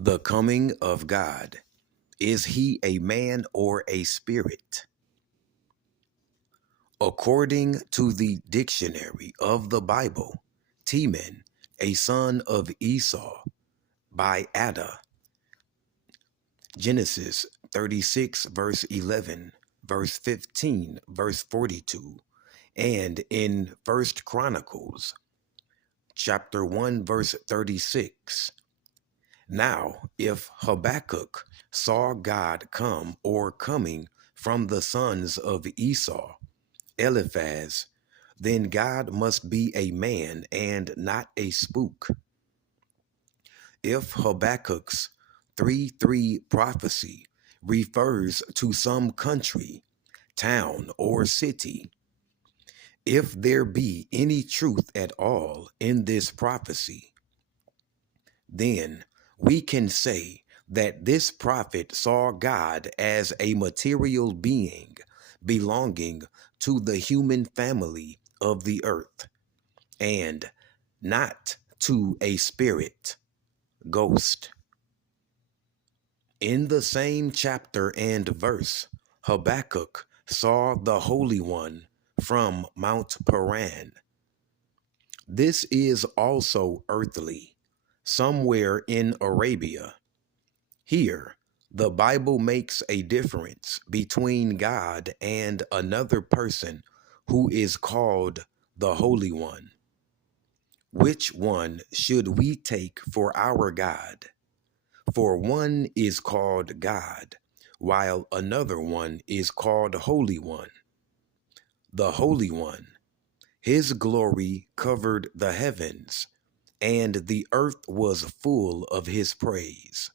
The coming of God. Is he a man or a spirit? According to the dictionary of the Bible, Teman, a son of Esau, by Ada, Genesis 36, verse 11, verse 15, verse 42, and in First Chronicles, chapter 1, verse 36. Now, if Habakkuk saw God come or coming from the sons of Esau, Eliphaz, then God must be a man and not a spook. If Habakkuk's 3:3 prophecy refers to some country, town, or city, if there be any truth at all in this prophecy, then we can say that this prophet saw God as a material being belonging to the human family of the earth and not to a spirit, ghost. In the same chapter and verse, Habakkuk saw the Holy One from Mount Paran. This is also earthly, somewhere in Arabia. Here, the Bible makes a difference between God and another person who is called the Holy One. Which one should we take for our God? For one is called God, while another one is called Holy One. The Holy One, his glory covered the heavens, and the earth was full of his praise.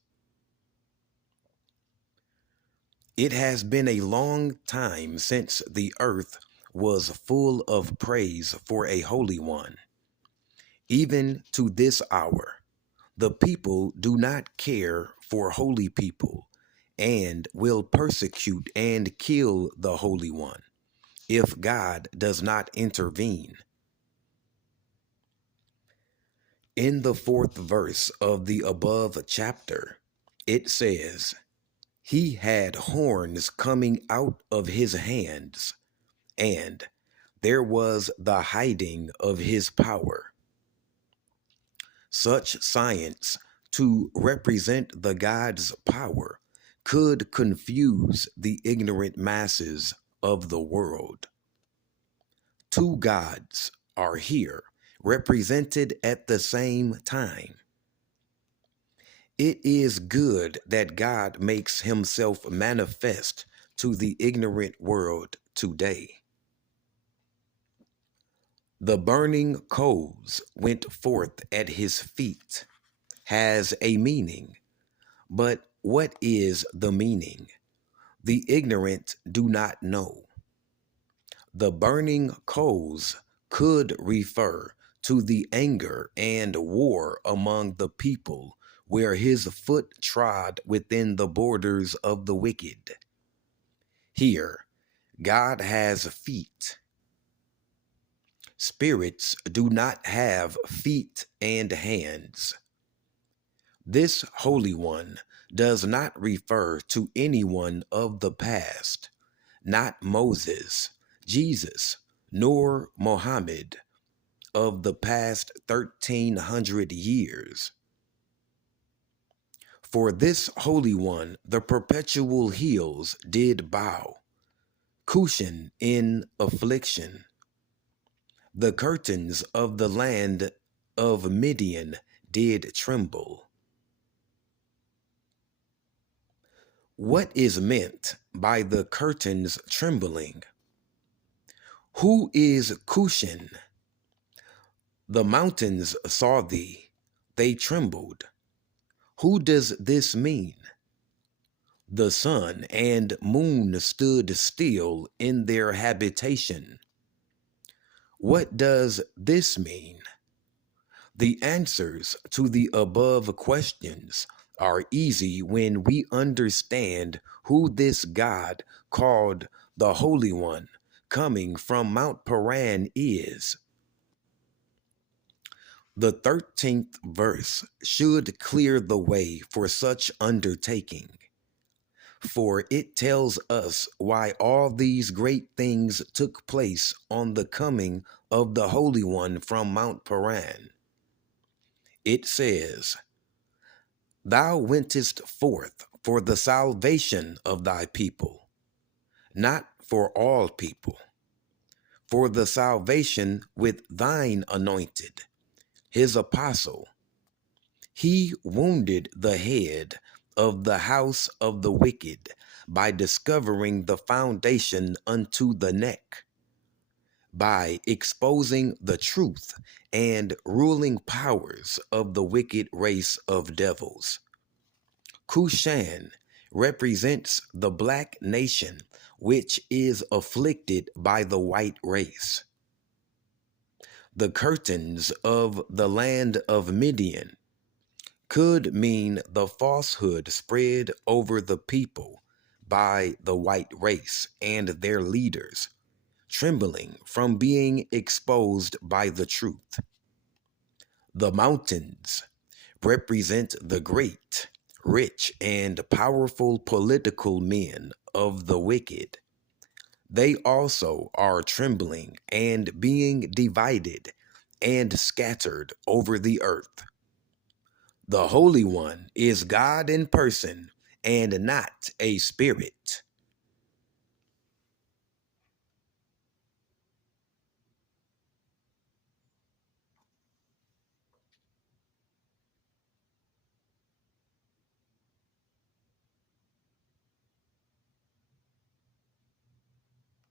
It has been a long time since the earth was full of praise for a Holy One. Even to this hour, the people do not care for holy people and will persecute and kill the Holy One if God does not intervene. In the 4th verse of the above chapter, it says, "He had horns coming out of his hands, and there was the hiding of his power." Such science to represent the God's power could confuse the ignorant masses of the world. Two gods are here represented at the same time. It is good that God makes himself manifest to the ignorant world today. The burning coals went forth at his feet has a meaning, but what is the meaning? The ignorant do not know. The burning coals could refer to the anger and war among the people where his foot trod within the borders of the wicked. Here, God has feet. Spirits do not have feet and hands. This Holy One does not refer to anyone of the past, not Moses, Jesus, nor Mohammed of the past 1300 years. For this Holy One, the perpetual hills did bow, Cushan in affliction. The curtains of the land of Midian did tremble. What is meant by the curtains trembling? Who is Cushan? The mountains saw thee, they trembled. Who does this mean? The sun and moon stood still in their habitation. What does this mean? The answers to the above questions are easy when we understand who this God called the Holy One coming from Mount Paran is. The 13th verse should clear the way for such undertaking, for it tells us why all these great things took place on the coming of the Holy One from Mount Paran. It says, "Thou wentest forth for the salvation of thy people, not for all people, for the salvation with thine anointed, his apostle. He wounded the head of the house of the wicked by discovering the foundation unto the neck, by exposing the truth and ruling powers of the wicked race of devils." Cushan represents the black nation, which is afflicted by the white race. The curtains of the land of Midian could mean the falsehood spread over the people by the white race and their leaders, trembling from being exposed by the truth. The mountains represent the great, rich, and powerful political men of the wicked. They also are trembling and being divided and scattered over the earth. The Holy One is God in person and not a spirit.